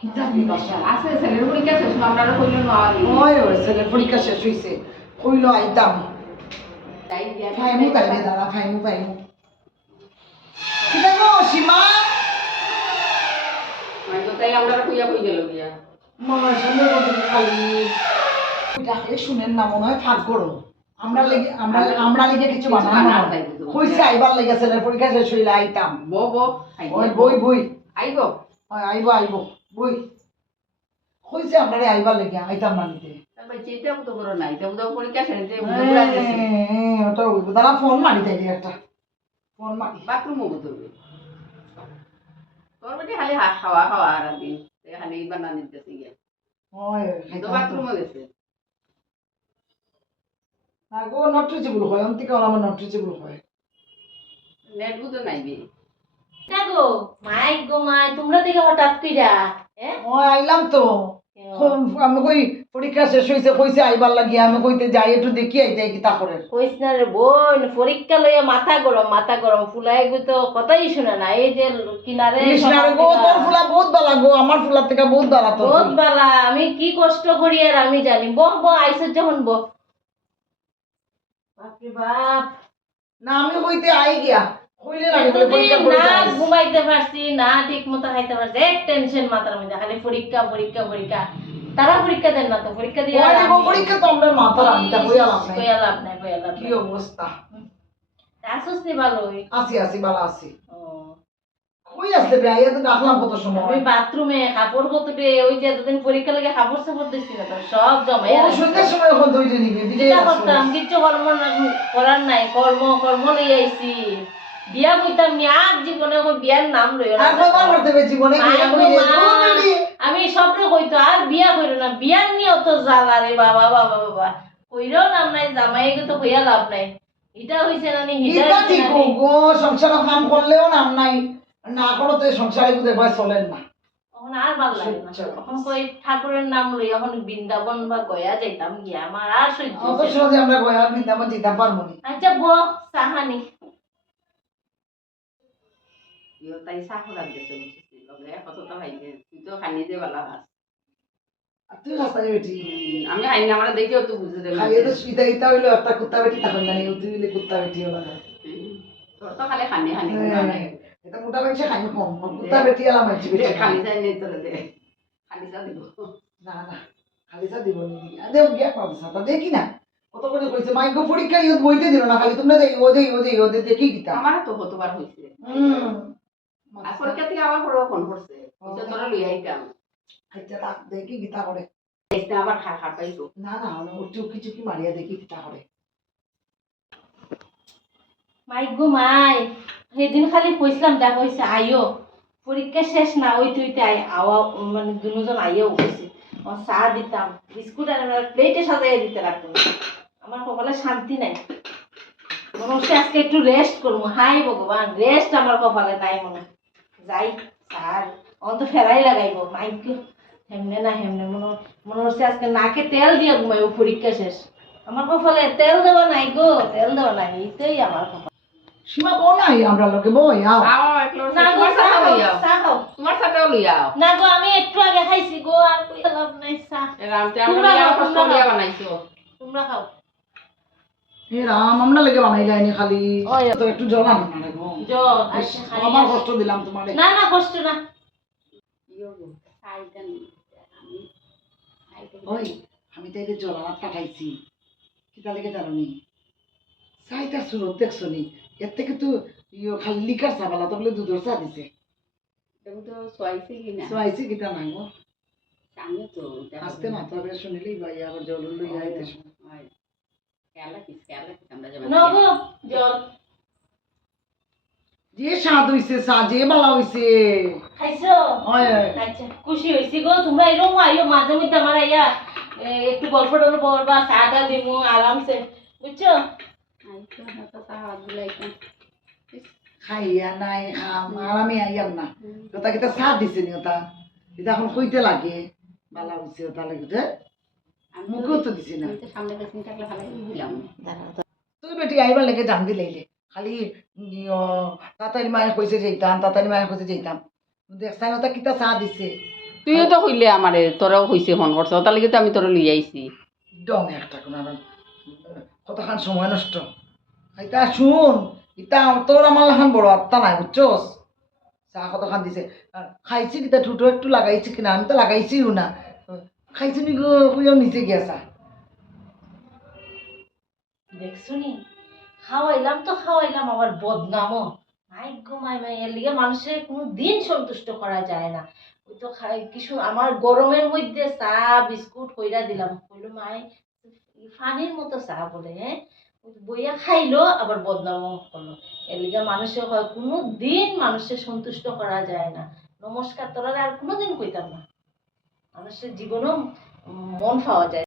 কিতাবি বাসা আছে ছেলের পরীক্ষা শেষ আমরা কইলো না ওই ওই ছেলের পরীক্ষা শেষ হইছে কইলো আইতাম তাই দিয়া ফাইমু তাইলে দাঁড়া ফাইমু কিতা গো সীমা মানে তো তাই আমরা কইয়া কই গেল গিয়া মনে সুন্দর মতো খালি ডাকলে শুনেন না মনে হয় ফাঁক করো আমরা লেগে কিছু বানানো না কইছে আইবার লেগে ছেলের পরীক্ষা শেষ হইলে আইতাম ওই বই আইব ওই আইব বই কইছে আমরা আইবার লেগে আইতাম না নিতে ভাই চিন্তা তো করো নাই তো পরীক্ষা শেষ হইতে বুড়া গেছে ওটা হইব দাঁড়া ফোন মারি তাইলে একটা ফোন মারি বাথরুম মগো ধরবে তোর বেটি খালি খাওয়া আর দিন খালি বানানি দিতেছে গিয়া ওই তো বাথরুমে গেছে না গো নট রিচেবল হয় অন্তিকে আমার নট রিচেবল হয় নেট বুঝো নাইবি না গো মাই তোমরা দেখে হঠাৎ কইরা ওই আইলাম তো আমি কই পরীক্ষা শেষ হইছে কইছে আইবার লাগি আমি কইতে যাই একটু দেখি আইতে কি তা করে কইস না রে বোন পরীক্ষা লইয়া মাথা গরম ফুলাই গো তো কথাই শুনে না এই যে কিনারে কৃষ্ণারে গো তোর ফুলা বহুত বালা গো আমার ফুলার থেকে বহুত বালা তো বহুত বালা আমি কি কষ্ট করি আর আমি জানি আইসর যখন বাপরে বাপ না আমি কইতে আই গিয়া কইলে না বলে পরীক্ষা না পরীক্ষা ঘুমাইতে পারছি না ঠিক মতো খাইতে পারছি এক টেনশন মাথার মধ্যে খালি পরীক্ষা তারা পরীক্ষা দেন না তো পরীক্ষা দিয়ে ওই দেখো পরীক্ষা তো আমরা মাথা রাখতা কইয়া লাভ নাই কইয়া লাভ কি অবস্থা আসুস নি ভালোই আসি বালা আসি কই আসতে বে আইয়া তো ডাকলাম কত সময় আমি বাথরুমে কাপড় কতটে ওই যে এতদিন পরীক্ষা লাগে কাপড় সাপড় দিছি না তো সব জমাই ও সন্ধ্যার সময় এখন দুইটা নিবে বিজয় এটা করতাম কিচ্ছু করার নাই কর্ম লই আইছি বিয়া কইতাম নি আর জীবনে কই বিয়ার নাম লইও না আর কয়বার করতে হবে জীবনে বিয়া কইলে আমি স্বপ্ন কইতো আর বিয়া কইরো না বিয়ার নিয়ে অত জ্বালা রে বাবা কইরো নাম নাই জামাই তো কইয়া লাভ নাই এটা হইছে না নি এটা ঠিক গো সংসারে কাম করলেও নাম নাই না করতে সংসারে বুঝে ভাই চলেন না তখন আর ভালো লাগে না তখন কই ঠাকুরের নাম লই এখন বৃন্দাবন বা গয়া যাইতাম গিয়া আমার আর সহ্য অত সহজে আমরা গয়া বৃন্দাবন যেতে পারবো না আচ্ছা সাহানি ইও তাই সাহরা গেছে বুঝছিস লগে কতটা ভাইকে তুই তো খানি দে বালা হাস আর তুই রাস্তায় বেটি আমি খাইনি আমরা দেখিও তো বুঝে দেব খাইয়ে তো ইতা হইলো একটা কুত্তা বেটি তখন জানি তুই হইলে কুত্তা বেটি হলো না তোর তো খালি খানি এটা মোটা বেটি খাই কম কুত্তা বেটি আলা মাইছি বেটি খালি যাই নেই তোরে দে খালি যা দিব না খালি সা দিব নি দেও গিয়া পাবো সাটা দেখি না কত করে কইছে মাইকো পরীক্ষা ইয়ত বইতে দিল না খালি তোমরা যাই ও দে দেখি কিতা আমার তো হতবার হইছে আর পরীক্ষা থেকে আবার ফোন করছে ওটা তোরা লই আইতাম আচ্ছা রাখ দেখি কিতা করে এইটা আবার খার পাইছো না ওটু কিছু কি মারিয়া দেখি কিতা করে মাই সেদিন খালি কইছিলাম যা কইছে আইও পরীক্ষা শেষ না ওই তুইতে আওয়া মানে দুজন আইও কইছে চা দিতাম বিস্কুট আর প্লেটে সাজাইয়া দিতে রাখতাম আমার কপালে শান্তি নাই মনে হচ্ছে আজকে একটু রেস্ট করবো হাই ভগবান রেস্ট আমার কপালে নাই যাই স্যার অন্ত ফেরাই লাগাইবো মাইকে হেমনে মনে হচ্ছে আজকে নাকে তেল দিয়ে ঘুমাইবো পরীক্ষা শেষ আমার কপালে তেল দেওয়া নাই এইটাই আমার কপাল সীমা বল নাই আমরা লোকে বই আও তোমার সাথেও লই আও না গো আমি একটু আগে খাইছি গো আর কইয়া লাভ নাই চা তোমরা খাও এ রাম আমরা লেগে বানাই যায়নি খালি তো একটু জল আনো না গো জল আমার কষ্ট দিলাম তোমারে না কষ্ট না ওই আমি তো এদের জল আনার পাঠাইছি কিতা লেগে জানি চাইতার সুরত দেখছো নি এর থেকে তো খালি লিকার চা বালা তো বলে দুধের চা দিছে সোয়াইছি কিতা নাই গো আস্তে মাথা বেশ শুনিলেই ভাই আবার জল লইয়া আইতে নগো জল যে স্বাদ হইছে চা যে বালা হইছে খাইছো আচ্ছা খুশি হইছি গো তোমরা এরকম আইও মাঝে মধ্যে আমার আইয়া একটু গল্প টল্প করবা চাটা দিমু আরামসে বুঝছো খাইয়া নাই আর আমি আইয়াম না ওটা কিতা চা দিছে নি ওটা এটা এখন কইতে লাগে বালা হইছে ওটা লাগে মুখেও তো দিছি না তুই বেটি আইবার লেগে জান দিলে খালি তাতারি মায়ে কইছে যেতাম দেখছাই ওটা কিতা চা দিছে তুইও তো কইলে আমারে তোরাও কইছে ফোন করছ তার লাগি তো আমি তোর লিয়ে আইছি ডং একটা কোন কতখান সময় নষ্ট এটা শুন ইটা তোর আমার লাখান বড় আত্মা নাই বুঝছস চা কতখান দিছে আর খাইছি কিতা ঠুটো একটু লাগাইছি কিনা আমি তো লাগাইছিও না খাইছি নি গো খুঁজেও নিচে গিয়েছা দেখছুনি খাওয়াইলাম তো খাওয়াইলাম আবার বদনামও নাই গো মাই মাই এর লিগে মানুষের কোনো দিন সন্তুষ্ট করা যায় না ওই তো খাই কিছু আমার গরমের মধ্যে চা বিস্কুট কইরা দিলাম কইলো মাই ফানির মতো চা বলে হ্যাঁ বইয়া খাইলো আবার বদনামও করলো এর লিগে মানুষের হয় কোনো দিন মানুষের সন্তুষ্ট করা যায় না নমস্কার তোরা আর কোনোদিন কইতাম না মানুষের জীবনেও মন পাওয়া যায়